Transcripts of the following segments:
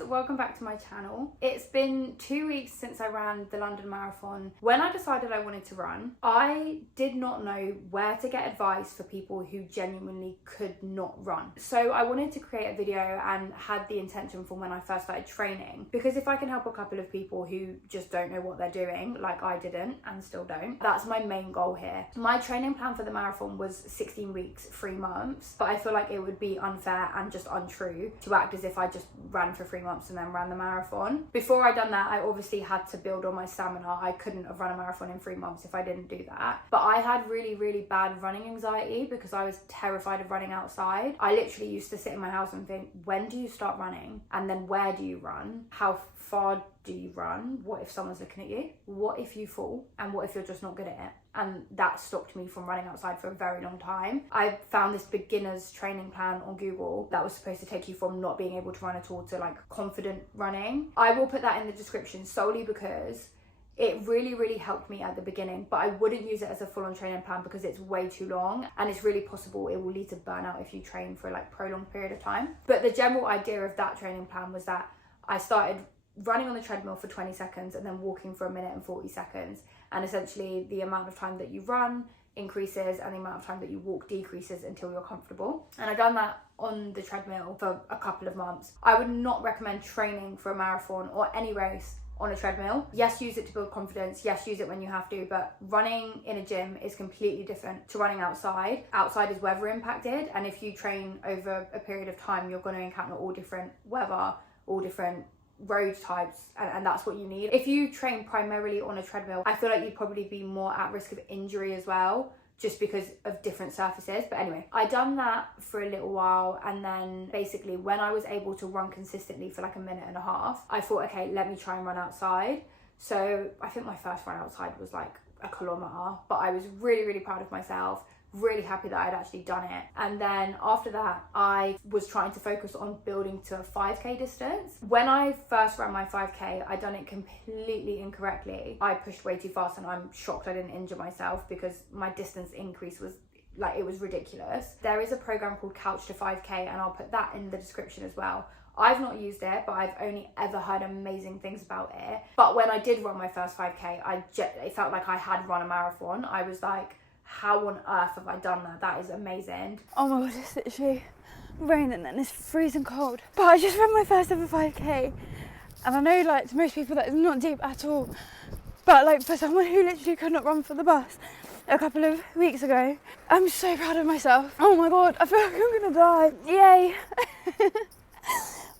guys, welcome back to my channel. It's been 2 weeks since I ran the London Marathon. When I decided I wanted to run, I did not know where to get advice for people who genuinely could not run. So I wanted to create a video and had the intention from when I first started training, because if I can help a couple of people who just don't know what they're doing, like I didn't and still don't, that's my main goal here. My training plan for the marathon was 16 weeks, 3 months, but I feel like it would be unfair and just untrue to act as if I just ran for 3 months and then ran the marathon. Before I done that, I obviously had to build on my stamina. I couldn't have run a marathon in 3 months if I didn't do that. But I had really bad running anxiety because I was terrified of running outside. I literally used to sit in my house and think, when do you start running? And then where do you run? How far do you run? What if someone's looking at you? What if you fall? And what if you're just not good at it? And that stopped me from running outside for a very long time. I found this beginner's training plan on Google that was supposed to take you from not being able to run at all to like confident running. I will put that in the description solely because it really helped me at the beginning, but I wouldn't use it as a full-on training plan because it's way too long and it's really possible it will lead to burnout if you train for a like prolonged period of time. But the general idea of that training plan was that I started running on the treadmill for 20 seconds and then walking for 1 minute and 40 seconds. And essentially the amount of time that you run increases and the amount of time that you walk decreases until you're comfortable. And I've done that on the treadmill for a couple of months. I would not recommend training for a marathon or any race on a treadmill. Yes, use it to build confidence. Yes, use it when you have to, but running in a gym is completely different to running outside. Outside is weather impacted, and if you train over a period of time, you're going to encounter all different weather, all different road types, and that's what you need. If you train primarily on a treadmill, I feel like you'd probably be more at risk of injury as well, just because of different surfaces. But anyway, I done that for a little while, and then basically when I was able to run consistently for like 1.5 minutes, I thought, okay, let me try and run outside. So I think my first run outside was like 1 kilometer, but I was really proud of myself, really happy that I'd actually done it. And then after that, I was trying to focus on building to a 5k distance. When I first ran my 5k, I done it completely incorrectly. I pushed way too fast, and I'm shocked I didn't injure myself because my distance increase was like, it was ridiculous. There is a program called Couch to 5k, and I'll put that in the description as well. I've not used it, but I've only ever heard amazing things about it. But when I did run my first 5k, it felt like I had run a marathon. I was like, how on earth have I done that? That is amazing. Oh my god, it's literally raining and it's freezing cold. But I just ran my first ever 5k, and I know like to most people that is not deep at all, but like for someone who literally could not run for the bus a couple of weeks ago, I'm so proud of myself. Oh my god, I feel like I'm gonna die. Yay.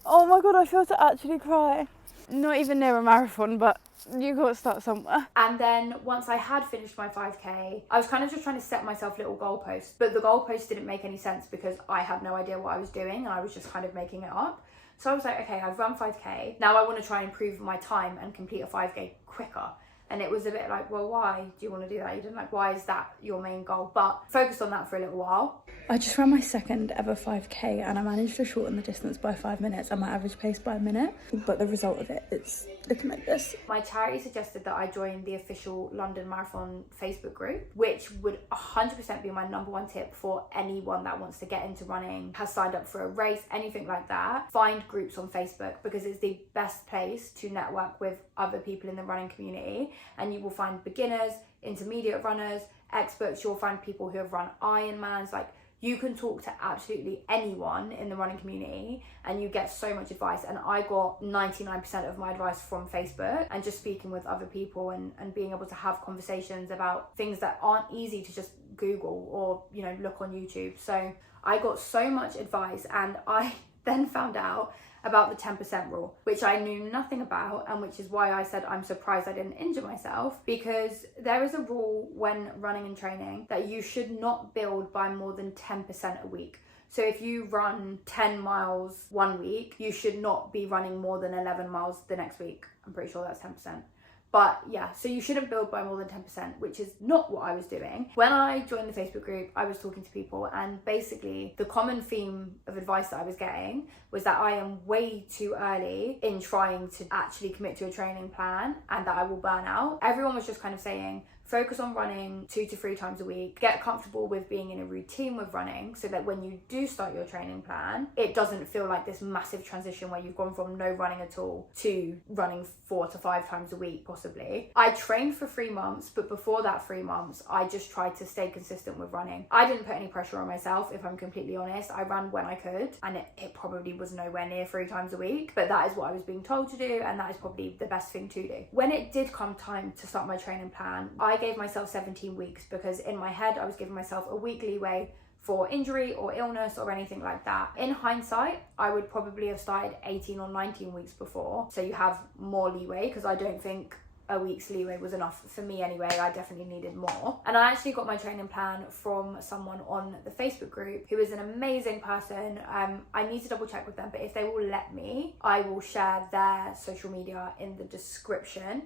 Oh my god, I feel to actually cry. Not even near a marathon, but you got to start somewhere. And then once I had finished my 5k, I was kind of just trying to set myself little goalposts, but the goalposts didn't make any sense because I had no idea what I was doing and I was just kind of making it up. So I was like, okay, I've run 5k. Now I want to try and improve my time and complete a 5k quicker. And it was a bit like, well, why do you want to do that? You didn't like, why is that your main goal? But focused on that for a little while. I just ran my second ever 5k and I managed to shorten the distance by 5 minutes and my average pace by 1 minute. But the result of it, it's looking like this. My charity suggested that I join the official London Marathon Facebook group, which would 100% be my #1 tip for anyone that wants to get into running, has signed up for a race, anything like that. Find groups on Facebook because it's the best place to network with other people in the running community, and you will find beginners, intermediate runners, experts. You'll find people who have run Ironmans. Like, you can talk to absolutely anyone in the running community and you get so much advice. And I got 99% of my advice from Facebook and just speaking with other people and being able to have conversations about things that aren't easy to just Google or, you know, look on YouTube. So I got so much advice, and I then found out about the 10% rule, which I knew nothing about, and which is why I said I'm surprised I didn't injure myself, because there is a rule when running and training that you should not build by more than 10% a week. So if you run 10 miles 1 week, you should not be running more than 11 miles the next week. I'm pretty sure that's 10%. But yeah, so you shouldn't build by more than 10%, which is not what I was doing. When I joined the Facebook group, I was talking to people, and basically the common theme of advice that I was getting was that I am way too early in trying to actually commit to a training plan and that I will burn out. Everyone was just kind of saying, focus on running 2 to 3 times a week, get comfortable with being in a routine with running so that when you do start your training plan, it doesn't feel like this massive transition where you've gone from no running at all to running 4 to 5 times a week possibly. I trained for 3 months, but before that 3 months, I just tried to stay consistent with running. I didn't put any pressure on myself, if I'm completely honest. I ran when I could, and it probably was nowhere near 3 times a week, but that is what I was being told to do, and that is probably the best thing to do. When it did come time to start my training plan, I gave myself 17 weeks because in my head, I was giving myself a week leeway for injury or illness or anything like that. In hindsight, I would probably have started 18 or 19 weeks before, so you have more leeway, because I don't think a week's leeway was enough for me anyway. I definitely needed more. And I actually got my training plan from someone on the Facebook group who is an amazing person. I need to double check with them, but if they will let me, I will share their social media in the description.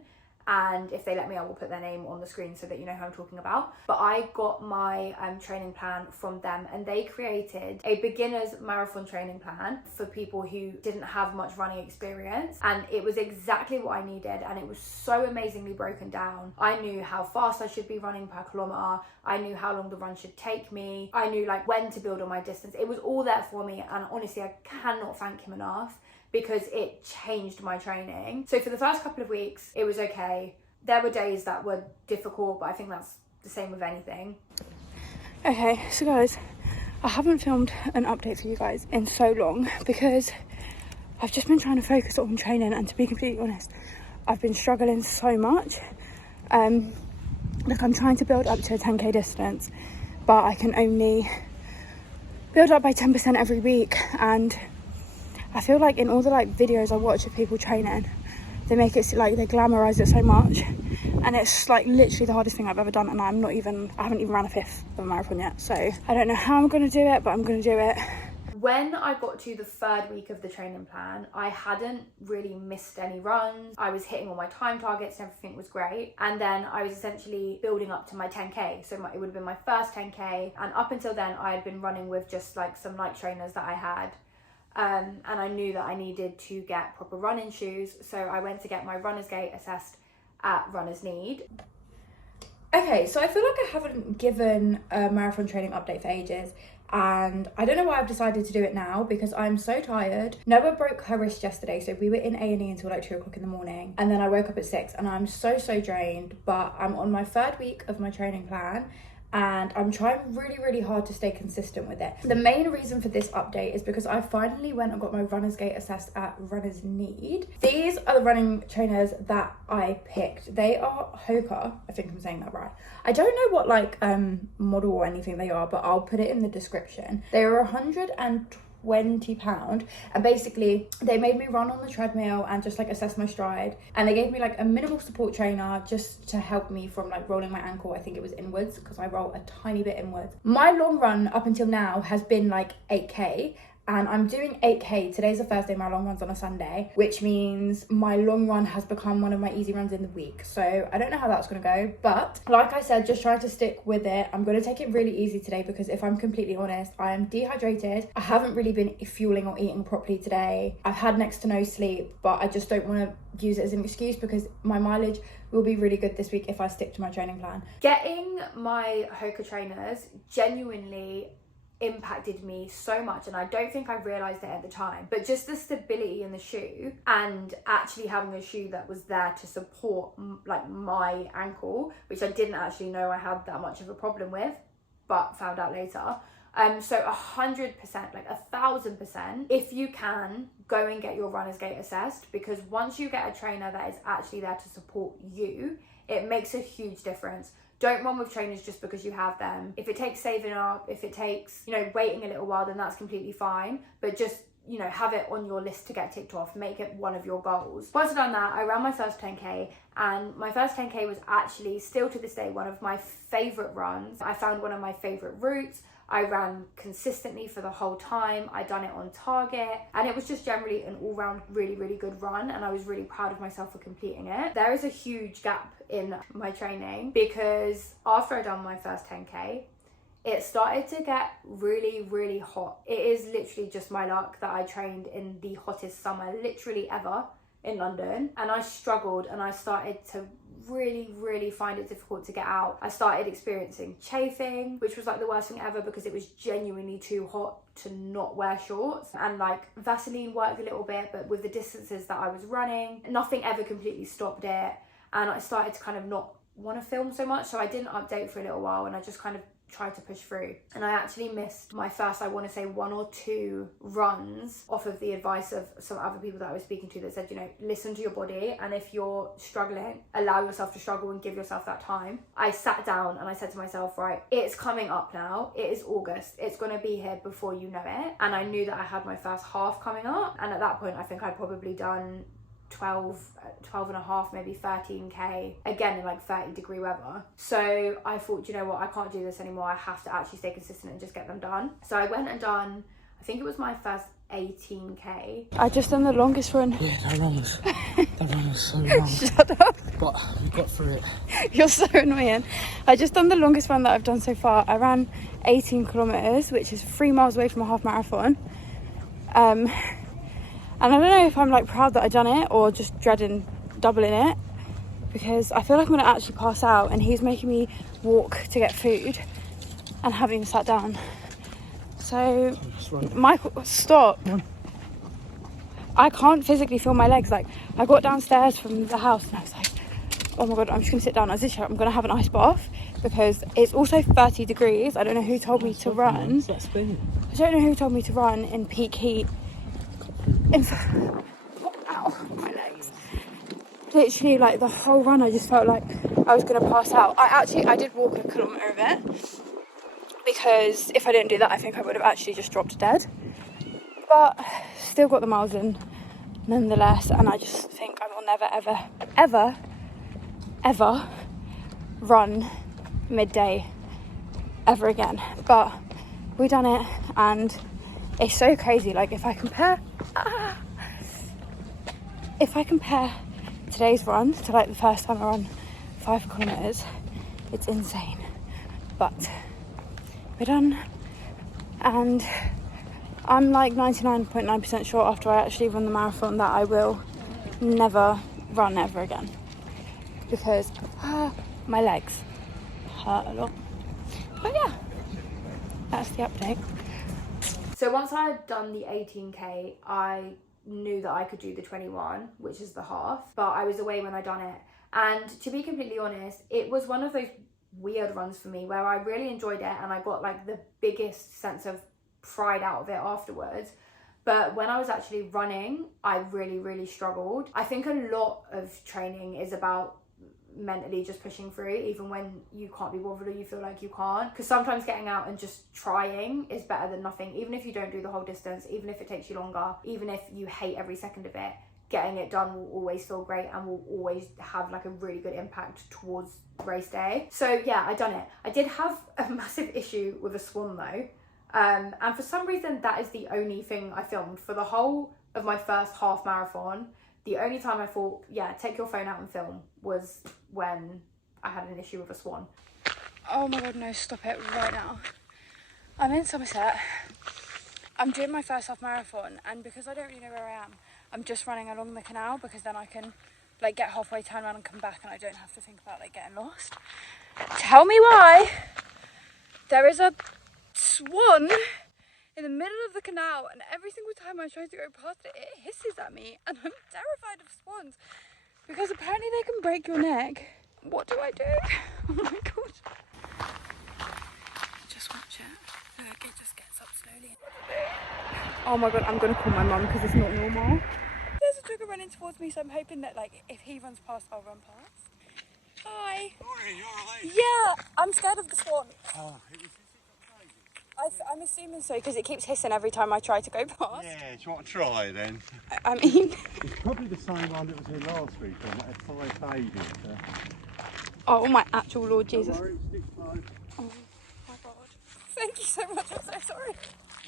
And if they let me, I will put their name on the screen so that you know who I'm talking about. But I got my training plan from them, and they created a beginner's marathon training plan for people who didn't have much running experience, and it was exactly what I needed, and it was so amazingly broken down. I knew how fast I should be running per kilometre, I knew how long the run should take me, I knew like when to build on my distance. It was all there for me, and honestly I cannot thank him enough, because it changed my training. So for the first couple of weeks, it was okay. There were days that were difficult, but I think that's the same with anything. Okay, so guys, I haven't filmed an update for you guys in so long because I've just been trying to focus on training, and to be completely honest, I've been struggling so much. Like I'm trying to build up to a 10k distance, but I can only build up by 10% every week, and I feel like in all the like videos I watch of people training, they make it like they glamorize it so much, and it's like literally the hardest thing I've ever done, and I haven't even ran a fifth of a marathon yet, so I don't know how I'm going to do it, but I'm going to do it. When I got to the 3rd week of the training plan, I hadn't really missed any runs. I was hitting all my time targets and everything was great. And then I was essentially building up to my 10k. So it would have been my first 10k. And up until then, I had been running with just like some light trainers that I had. And I knew that I needed to get proper running shoes. So I went to get my runner's gait assessed at Runner's Need. Okay, so I feel like I haven't given a marathon training update for ages, and I don't know why I've decided to do it now because I'm so tired. Noah broke her wrist yesterday, so we were in A&E until like 2 o'clock in the morning, and then I woke up at 6 and I'm so drained, but I'm on my 3rd week of my training plan and I'm trying really hard to stay consistent with it. The main reason for this update is because I finally went and got my runner's gait assessed at Runner's Need. These are the running trainers that I picked. They are Hoka, I think I'm saying that right. I don't know what like model or anything they are, but I'll put it in the description. They are £120, and basically they made me run on the treadmill and just like assess my stride, and they gave me like a minimal support trainer just to help me from like rolling my ankle. I think it was inwards because I roll a tiny bit inwards. My long run up until now has been like 8k, and I'm doing 8k. Today's the first day my long run's on a Sunday, which means my long run has become one of my easy runs in the week. So I don't know how that's gonna go, but like I said, just try to stick with it. I'm gonna take it really easy today because if I'm completely honest, I am dehydrated. I haven't really been fueling or eating properly today. I've had next to no sleep, but I just don't want to use it as an excuse because my mileage will be really good this week if I stick to my training plan. Getting my Hoka trainers genuinely impacted me so much, and I don't think I realised it at the time, but just the stability in the shoe and actually having a shoe that was there to support like my ankle, which I didn't actually know I had that much of a problem with, but found out later. So 100%, like 1000%, if you can, go and get your runner's gait assessed, because once you get a trainer that is actually there to support you, it makes a huge difference. Don't run with trainers just because you have them. If it takes saving up, if it takes, waiting a little while, then that's completely fine. But just, have it on your list to get ticked off. Make it one of your goals. Once I've done that, I ran my first 10k, and my first 10k was actually still to this day one of my favourite runs. I found one of my favourite routes. I ran consistently for the whole time. I done it on target, and it was just generally an all-round really good run, and I was really proud of myself for completing it. There is a huge gap in my training because after I done my first 10k, it started to get really hot. It is literally just my luck that I trained in the hottest summer literally ever in London, and I struggled, and I started to really find it difficult to get out. I started experiencing chafing, which was like the worst thing ever because it was genuinely too hot to not wear shorts. And like Vaseline worked a little bit, but with the distances that I was running, nothing ever completely stopped it. And I started to kind of not want to film so much, so I didn't update for a little while, and I just kind of tried to push through. And I actually missed my first, I want to say 1 or 2 runs off of the advice of some other people that I was speaking to that said, you know, listen to your body, and if you're struggling, allow yourself to struggle and give yourself that time. I sat down and I said to myself, right, it's coming up now, it is August, it's going to be here before you know it. And I knew that I had my first half coming up, and at that point I think I'd probably done 12 and a half, maybe 13k, again in like 30-degree weather. So I thought, you know what, I can't do this anymore, I have to actually stay consistent and just get them done. So I went and done, I think it was my first 18k. I just done the longest run. Yeah, that run was so long. Shut up. But we got through it. You're so annoying. I just done the longest run that I've done so far. I ran 18 kilometers, which is 3 miles away from a half marathon. And I don't know if I'm like proud that I done it or just dreading doubling it, because I feel like I'm gonna actually pass out, and he's making me walk to get food and haven't even sat down. So Michael, stop. I can't physically feel my legs. Like, I got downstairs from the house and I was like, oh my god, I'm just gonna sit down. I was literally, I'm gonna have an ice bath because it's also 30 degrees. I don't know who told me to run. I don't know who told me to run in peak heat. Ow, my legs. Literally, like the whole run, I just felt like I was gonna pass out. I did walk a kilometre of it, because if I didn't do that, I think I would have actually just dropped dead. But still got the miles in nonetheless, and I just think I will never ever run midday ever again. But we done it, and it's so crazy. Like, if I compare today's run to like the first time I ran 5 kilometers, it's insane. But we're done, and I'm like 99.9% sure after I actually run the marathon that I will never run ever again, because my legs hurt a lot. But yeah, that's the update. So once I had done the 18k, I knew that I could do the 21, which is the half, but I was away when I done it. And to be completely honest, it was one of those weird runs for me where I really enjoyed it and I got like the biggest sense of pride out of it afterwards. But when I was actually running, I really struggled. I think a lot of training is about mentally just pushing through, even when you can't be bothered or you feel like you can't, because sometimes getting out and just trying is better than nothing. Even if you don't do the whole distance, even if it takes you longer, even if you hate every second of it, getting it done will always feel great and will always have like a really good impact towards race day. So yeah, I done it. I did have a massive issue with a swan though, and for some reason that is the only thing I filmed for the whole of my first half marathon. The only time I thought, yeah, take your phone out and film, was when I had an issue with a swan. Oh my god, no, stop it right now. I'm in Somerset. I'm doing my first half marathon, and because I don't really know where I am, I'm just running along the canal, because then I can like get halfway, turn around and come back, and I don't have to think about like getting lost. Tell me why there is a swan in the middle of the canal, and every single time I try to go past it, it hisses at me, and I'm terrified of swans because apparently they can break your neck. What do I do? Oh my god. Just watch it. Look, it just gets up slowly. Oh my god, I'm gonna call my mum because it's not normal. There's a jogger running towards me, so I'm hoping that like if he runs past, I'll run past. Hi. Morning, you alright? Yeah, I'm scared of the swan. Oh, I'm assuming so, because it keeps hissing every time I try to go past. yeah, do you want to try then? I mean... It's probably the same one that was here last week, on that 5 babies. Oh my actual Lord Jesus. Don't worry, stick close. Oh my god. Thank you so much, I'm so sorry.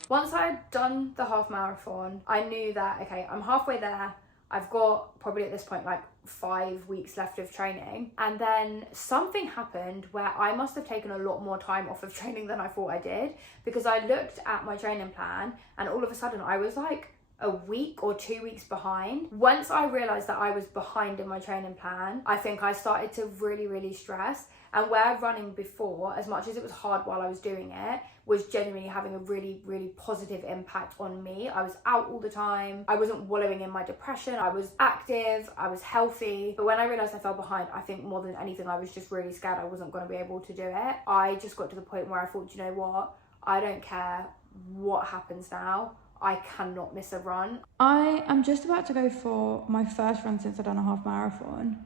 Once I had done the half marathon, I knew that, okay, I'm halfway there. I've got probably at this point like 5 weeks left of training, and then something happened where I must have taken a lot more time off of training than I thought I did, because I looked at my training plan and all of a sudden I was like a week or 2 weeks behind. Once I realized that I was behind in my training plan, I think I started to really stress. And where running before, as much as it was hard while I was doing it, was genuinely having a really positive impact on me. I was out all the time. I wasn't wallowing in my depression. I was active. I was healthy. But when I realized I fell behind, I think more than anything, I was just really scared I wasn't going to be able to do it. I just got to the point where I thought, you know what? I don't care what happens now. I cannot miss a run. I am just about to go for my first run since I've done a half marathon.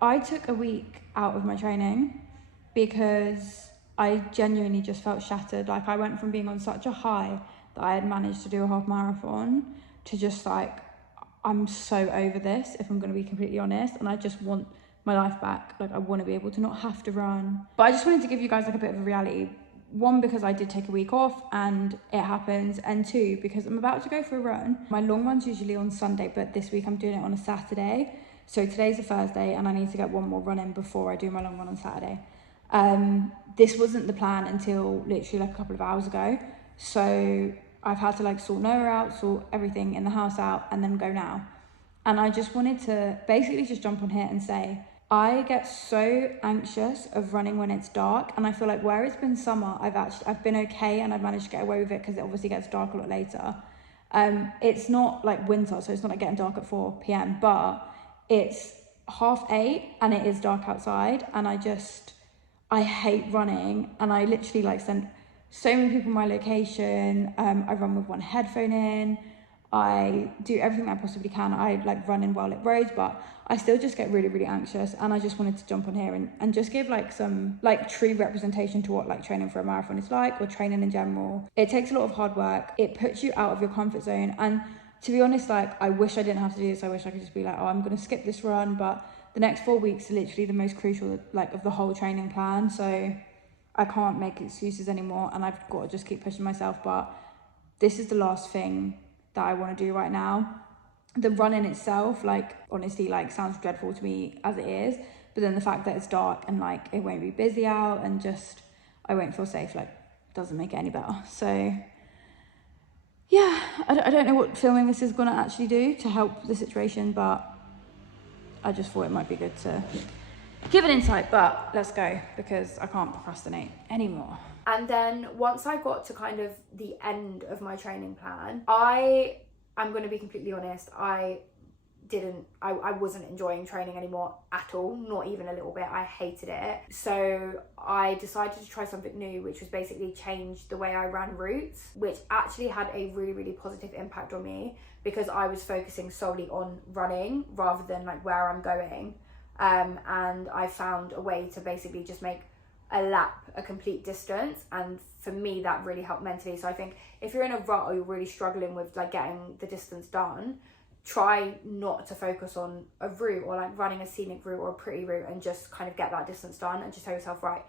I took a week out of my training because I genuinely just felt shattered. Like, I went from being on such a high that I had managed to do a half marathon to just like, I'm so over this, if I'm going to be completely honest, and I just want my life back. Like, I want to be able to not have to run. But I just wanted to give you guys like a bit of a reality. One, because I did take a week off and it happens, and two, because I'm about to go for a run. My long run's usually on Sunday, but this week I'm doing it on a Saturday. So today's a Thursday and I need to get one more run in before I do my long run on Saturday. This wasn't the plan until literally like a couple of hours ago. So I've had to like sort Noah out, sort everything in the house out, and then go now. And I just wanted to basically just jump on here and say, I get so anxious of running when it's dark, and I feel like where it's been summer, I've been okay and I've managed to get away with it because it obviously gets dark a lot later. It's not like winter, so it's not like getting dark at 4 p.m, but it's 8:30 and it is dark outside, and I hate running, and I literally like send so many people my location. I run with one headphone in. I do everything I possibly can. I like run in well-lit roads, but I still just get really anxious, and I just wanted to jump on here and just give like some like true representation to what like training for a marathon is like, or training in general. It takes a lot of hard work. It puts you out of your comfort zone, and to be honest, like, I wish I didn't have to do this. I wish I could just be like, oh, I'm going to skip this run. But the next 4 weeks are literally the most crucial, like, of the whole training plan. So I can't make excuses anymore, and I've got to just keep pushing myself. But this is the last thing that I want to do right now. The run in itself, like, honestly, like, sounds dreadful to me as it is. But then the fact that it's dark and, like, it won't be busy out and just I won't feel safe, like, doesn't make it any better. So yeah, I don't know what filming this is going to actually do to help the situation, but I just thought it might be good to give an insight. But let's go, because I can't procrastinate anymore. And then once I got to kind of the end of my training plan, I'm going to be completely honest, I wasn't enjoying training anymore at all, not even a little bit. I hated it. So I decided to try something new, which was basically change the way I ran routes, which actually had a really positive impact on me, because I was focusing solely on running rather than like where I'm going. And I found a way to basically just make a lap a complete distance, and for me that really helped mentally. So I think if you're in a rut or you're really struggling with like getting the distance done, try not to focus on a route or like running a scenic route or a pretty route, and just kind of get that distance done, and just tell yourself, right,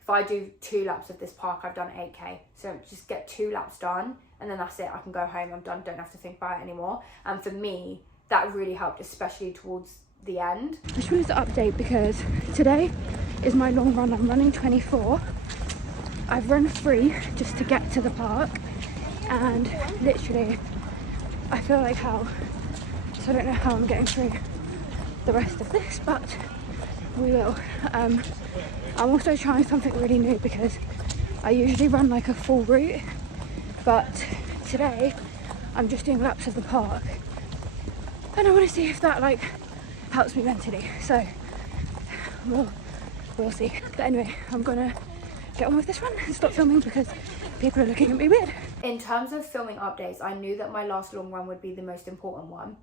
if I do 2 laps of this park, I've done 8k. So just get 2 laps done, and then that's it. I can go home, I'm done, don't have to think about it anymore. And for me, that really helped, especially towards the end. I just wanted to update because today is my long run. I'm running 24. I've run 3 just to get to the park, and literally I feel like hell. So I don't know how I'm getting through the rest of this, but we will. I'm also trying something really new, because I usually run like a full route, but today I'm just doing laps of the park, and I want to see if that like helps me mentally. So we'll see. But anyway, I'm gonna get on with this run and stop filming because people are looking at me weird. In terms of filming updates, I knew that my last long run would be the most important one.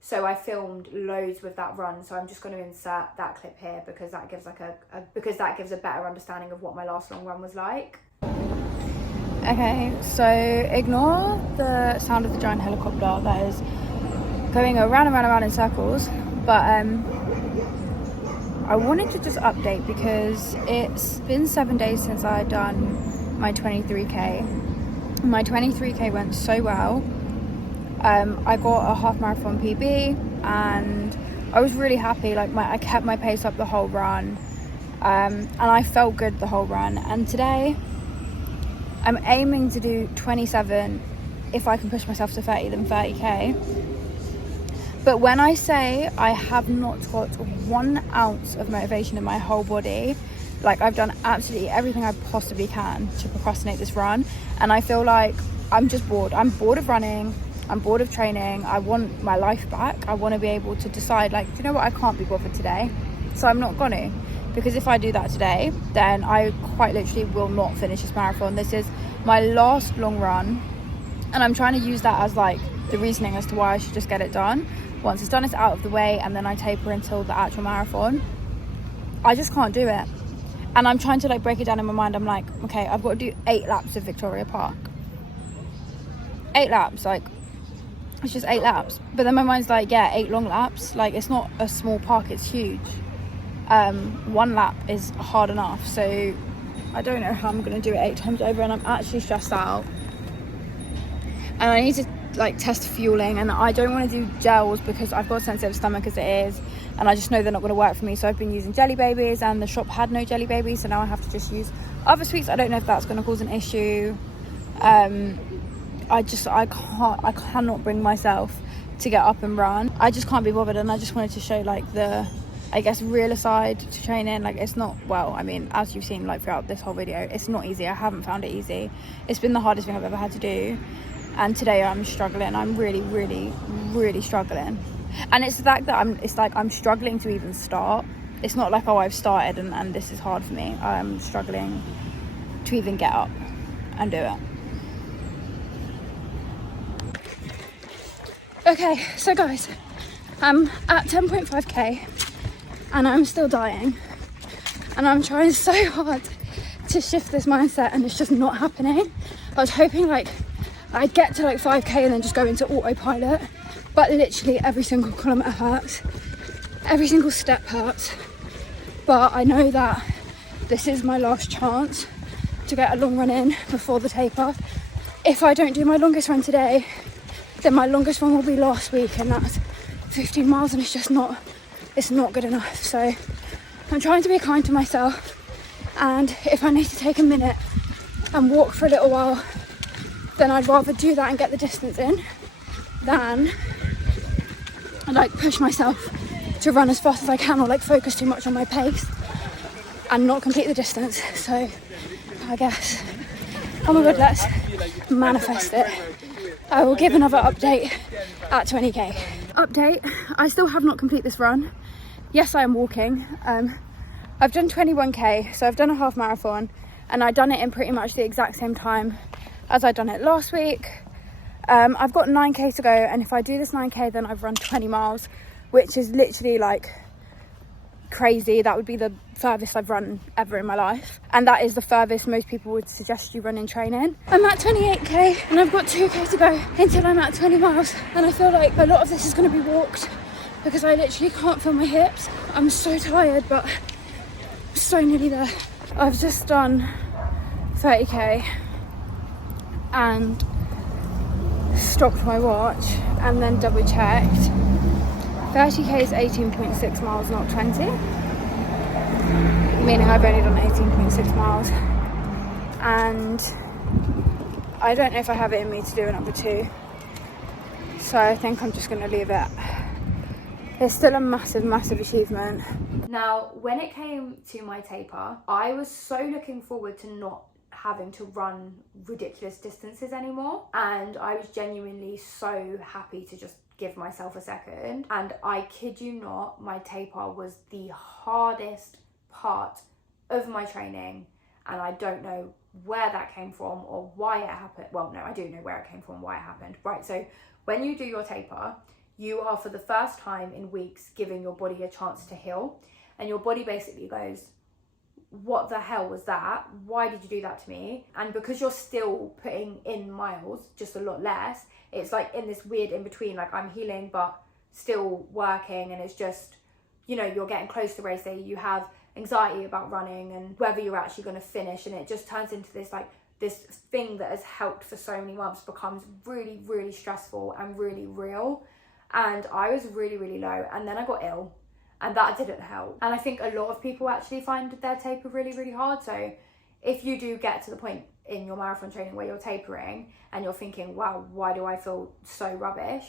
So I filmed loads with that run. So I'm just going to insert that clip here, because that gives like a better understanding of what my last long run was like. Okay, so ignore the sound of the giant helicopter that is going around and around in circles. But I wanted to just update because it's been 7 days since I had done my 23k. My 23k went so well. I got a half marathon PB, and I was really happy. Like I kept my pace up the whole run, and I felt good the whole run. And today I'm aiming to do 27 if I can push myself to 30, then 30k. But when I say I have not got 1 ounce of motivation in my whole body, like I've done absolutely everything I possibly can to procrastinate this run, and I feel like I'm just bored. I'm bored of running, I'm bored of training. I want my life back. I want to be able to decide, like, do you know what, I can't be bothered today, so I'm not gonna. Because if I do that today, then I quite literally will not finish this marathon. This is my last long run, and I'm trying to use that as like the reasoning as to why I should just get it done. Once it's done, it's out of the way, and then I taper until the actual marathon. I just can't do it. And I'm trying to like break it down in my mind. I'm like, okay, I've got to do 8 laps of Victoria Park. 8 laps, like, it's just 8 laps. But then my mind's like, yeah, 8 long laps. Like, it's not a small park, it's huge. 1 lap is hard enough. So I don't know how I'm going to do it 8 times over, and I'm actually stressed out. And I need to like test fueling, and I don't want to do gels because I've got a sensitive stomach as it is, and I just know they're not going to work for me. So I've been using jelly babies, and the shop had no jelly babies, so now I have to just use other sweets. I don't know if that's going to cause an issue. I cannot bring myself to get up and run. I just can't be bothered, and I just wanted to show like the, I guess, realer side to training. Like, it's not, well, I mean, as you've seen like throughout this whole video, it's not easy. I haven't found it easy. It's been the hardest thing I've ever had to do, and today I'm struggling. I'm really struggling. And it's the fact that I'm struggling to even start. It's not like, oh, I've started and this is hard for me. I'm struggling to even get up and do it. Okay, so guys, I'm at 10.5k and I'm still dying, and I'm trying so hard to shift this mindset, and it's just not happening. I was hoping like I'd get to like 5k and then just go into autopilot, but literally every single kilometre hurts, every single step hurts. But I know that this is my last chance to get a long run in before the taper. If I don't do my longest run today, then my longest one will be last week, and that's 15 miles, and it's just not, it's not good enough. So I'm trying to be kind to myself, and if I need to take a minute and walk for a little while, then I'd rather do that and get the distance in than like push myself to run as fast as I can, or like focus too much on my pace and not complete the distance. So I guess, oh my god, let's manifest it. I will give another update at 20k. Update, I still have not completed this run. Yes, I am walking. I've done 21k, so I've done a half marathon, and I've done it in pretty much the exact same time as I'd done it last week. I've got 9k to go, and if I do this 9k, then I've run 20 miles, which is literally like crazy. That would be the furthest I've run ever in my life, and that is the furthest most people would suggest you run in training. I'm at 28k and I've got 2k to go until I'm at 20 miles, and I feel like a lot of this is going to be walked because I literally can't feel my hips. I'm so tired, but I'm so nearly there. I've just done 30k and stopped my watch and then double checked. 30k is 18.6 miles, not 20, meaning I've only done 18.6 miles, and I don't know if I have it in me to do another 2, so I think I'm just going to leave it. It's still a massive achievement. Now, when it came to my taper, I was so looking forward to not having to run ridiculous distances anymore, and I was genuinely so happy to just give myself a second. And I kid you not, my taper was the hardest part of my training, and I don't know where that came from or why it happened. Well, no, I do know where it came from and why it happened. Right, so when you do your taper, you are for the first time in weeks giving your body a chance to heal, and your body basically goes, what the hell was that? Why did you do that to me? And because you're still putting in miles, just a lot less, it's like in this weird in between, like I'm healing but still working, and it's just, you know, you're getting close to race day, you have anxiety about running and whether you're actually going to finish, and it just turns into this like this thing that has helped for so many months becomes really stressful and really real. And I was really low, and then I got ill, and that didn't help. And I think a lot of people actually find their taper really hard. So if you do get to the point in your marathon training where you're tapering and you're thinking, wow, why do I feel so rubbish?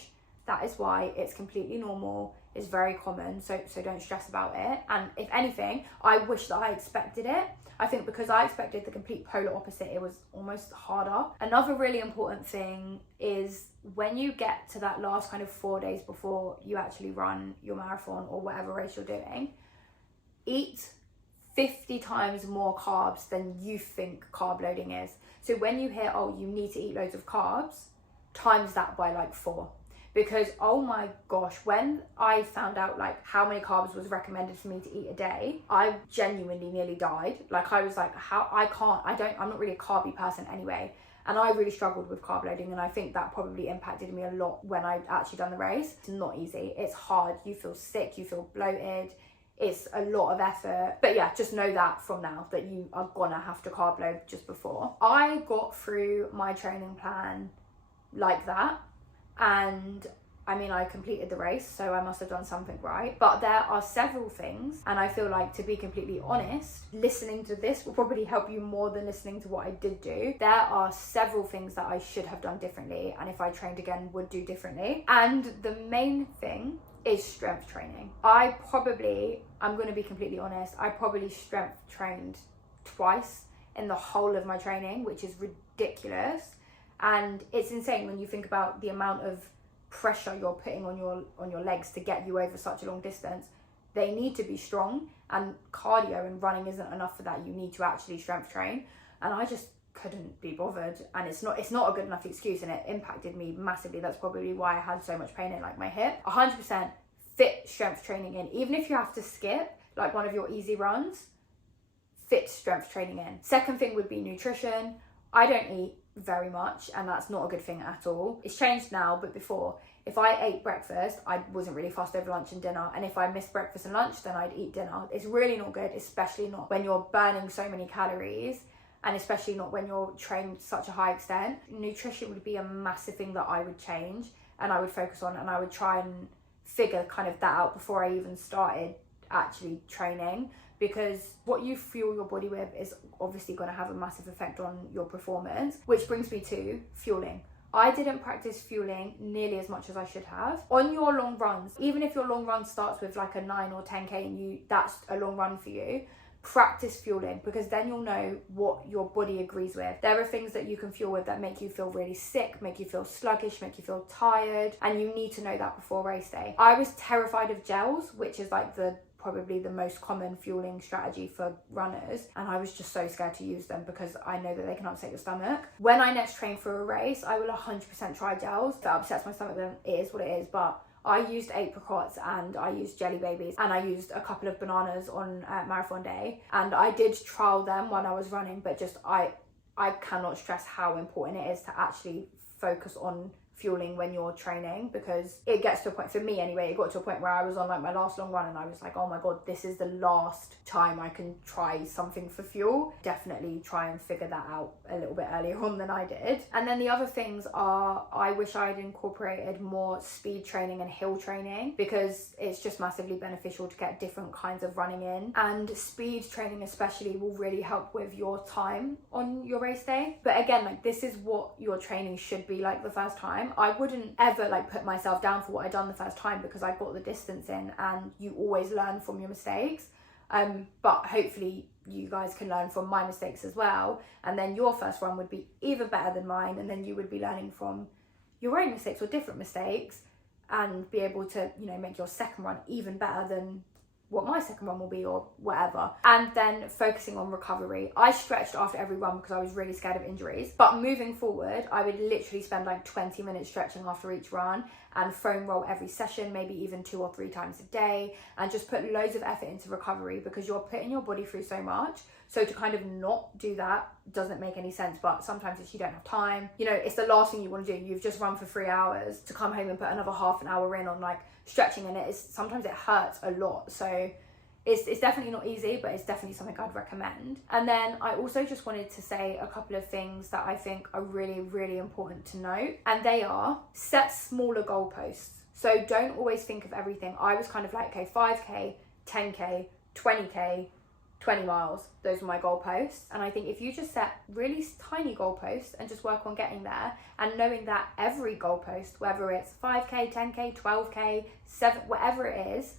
That is why. It's completely normal. It's very common, so don't stress about it. And if anything, I wish that I expected it. I think because I expected the complete polar opposite, it was almost harder. Another really important thing is when you get to that last kind of 4 days before you actually run your marathon or whatever race you're doing, eat 50 times more carbs than you think carb loading is. So when you hear, oh, you need to eat loads of carbs, times that by like 4. Because oh my gosh, when I found out like how many carbs was recommended for me to eat a day, I genuinely nearly died. Like I was like, I'm not really a carby person anyway. And I really struggled with carb loading, and I think that probably impacted me a lot when I actually done the race. It's not easy, it's hard, you feel sick, you feel bloated, it's a lot of effort. But yeah, just know that from now that you are gonna have to carb load just before. I got through my training plan like that. And I mean, I completed the race, so I must have done something right. But there are several things, and I feel like, to be completely honest, listening to this will probably help you more than listening to what I did do. There are several things that I should have done differently, and if I trained again, would do differently. And the main thing is strength training. I'm going to be completely honest, I probably strength trained twice in the whole of my training, which is ridiculous. And it's insane when you think about the amount of pressure you're putting on your legs to get you over such a long distance. They need to be strong, and cardio and running isn't enough for that. You need to actually strength train, and I just couldn't be bothered. And it's not a good enough excuse, and it impacted me massively. That's probably why I had so much pain in like my hip. 100% fit strength training in, even if you have to skip like one of your easy runs, fit strength training in. Second thing would be nutrition. I don't eat very much, and that's not a good thing at all. It's changed now, but before, if I ate breakfast, I wasn't really fast over lunch and dinner, and if I missed breakfast and lunch, then I'd eat dinner. It's really not good, especially not when you're burning so many calories, and especially not when you're trained to such a high extent. Nutrition would be a massive thing that I would change and I would focus on, and I would try and figure kind of that out before I even started actually training, because what you fuel your body with is obviously going to have a massive effect on your performance. Which brings me to fueling. I didn't practice fueling nearly as much as I should have. On your long runs, even if your long run starts with like a 9 or 10k and that's a long run for you, practice fueling, because then you'll know what your body agrees with. There are things that you can fuel with that make you feel really sick, make you feel sluggish, make you feel tired, and you need to know that before race day. I was terrified of gels, which is like probably the most common fueling strategy for runners, and I was just so scared to use them because I know that they can upset your stomach. When I next train for a race, I will 100% try gels. If that upsets my stomach, then it is what it is. But I used apricots and I used jelly babies and I used a couple of bananas on marathon day, and I did trial them when I was running, but just I cannot stress how important it is to actually focus on fueling when you're training, because it gets to a point, for me anyway, it got to a point where I was on like my last long run and I was like, oh my god, this is the last time I can try something for fuel. Definitely try and figure that out a little bit earlier on than I did. And then the other things are, I wish I had incorporated more speed training and hill training, because it's just massively beneficial to get different kinds of running in, and speed training especially will really help with your time on your race day. But again, like, this is what your training should be like the first time. I wouldn't ever like put myself down for what I'd done the first time, because I got the distance in, and you always learn from your mistakes. But hopefully you guys can learn from my mistakes as well, and then your first run would be even better than mine, and then you would be learning from your own mistakes or different mistakes, and be able to, you know, make your second run even better than what my second run will be or whatever. And then focusing on recovery. I stretched after every run because I was really scared of injuries, but moving forward I would literally spend like 20 minutes stretching after each run, and foam roll every session, maybe even 2 or 3 times a day, and just put loads of effort into recovery, because you're putting your body through so much. So to kind of not do that doesn't make any sense, but sometimes if you don't have time, you know, it's the last thing you want to do. You've just run for 3 hours to come home and put another half an hour in on like stretching, and sometimes it hurts a lot. So it's definitely not easy, but it's definitely something I'd recommend. And then I also just wanted to say a couple of things that I think are really, really important to note, and they are: set smaller goalposts. So don't always think of everything. I was kind of like, okay, 5k, 10k, 20k, 20 miles. Those were my goalposts. And I think if you just set really tiny goalposts and just work on getting there, and knowing that every goalpost, whether it's 5k, 10k, 12k, 7, whatever it is,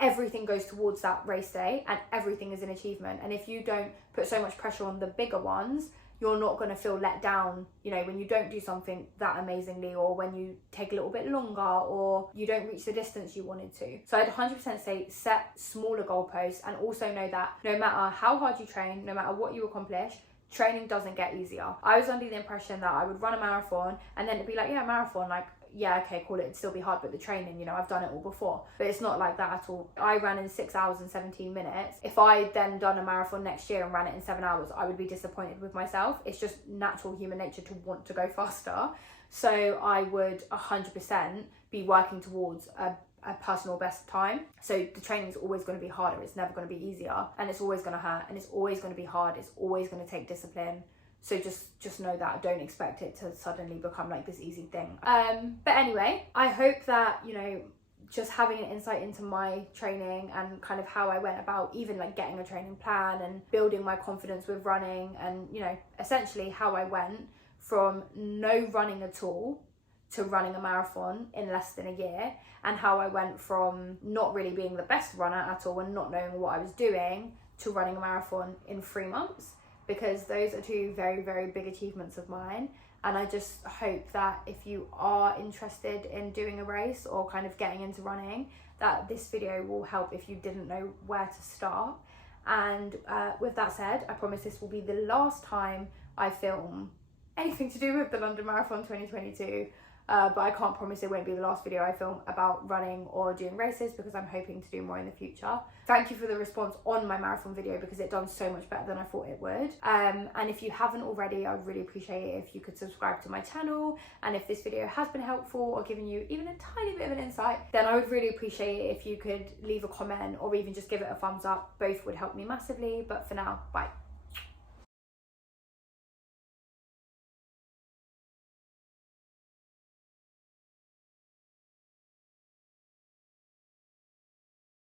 everything goes towards that race day and everything is an achievement. And if you don't put so much pressure on the bigger ones, you're not going to feel let down, you know, when you don't do something that amazingly, or when you take a little bit longer, or you don't reach the distance you wanted to. So I'd 100% say set smaller goalposts, and also know that no matter how hard you train, no matter what you accomplish, training doesn't get easier. I was under the impression that I would run a marathon and then it'd be like, yeah, marathon, like, yeah, okay, cool, it'd still be hard, but the training, you know, I've done it all before. But it's not like that at all. I ran in 6 hours and 17 minutes. If I then done a marathon next year and ran it in 7 hours, I would be disappointed with myself. It's just natural human nature to want to go faster. So I would 100% be working towards a personal best time. So the training is always going to be harder. It's never going to be easier, and it's always going to hurt, and it's always going to be hard. It's always going to take discipline. So just know that. Don't expect it to suddenly become like this easy thing. But anyway, I hope that, you know, just having an insight into my training and kind of how I went about even like getting a training plan and building my confidence with running, and, you know, essentially how I went from no running at all to running a marathon in less than a year, and how I went from not really being the best runner at all and not knowing what I was doing to running a marathon in 3 months. Because those are two very, very big achievements of mine. And I just hope that if you are interested in doing a race or kind of getting into running, that this video will help if you didn't know where to start. And with that said, I promise this will be the last time I film anything to do with the London Marathon 2022. But I can't promise it won't be the last video I film about running or doing races, because I'm hoping to do more in the future. Thank you for the response on my marathon video, because it done so much better than I thought it would. And if you haven't already, I'd really appreciate it if you could subscribe to my channel. And if this video has been helpful or given you even a tiny bit of an insight, then I would really appreciate it if you could leave a comment or even just give it a thumbs up. Both would help me massively. But for now, bye.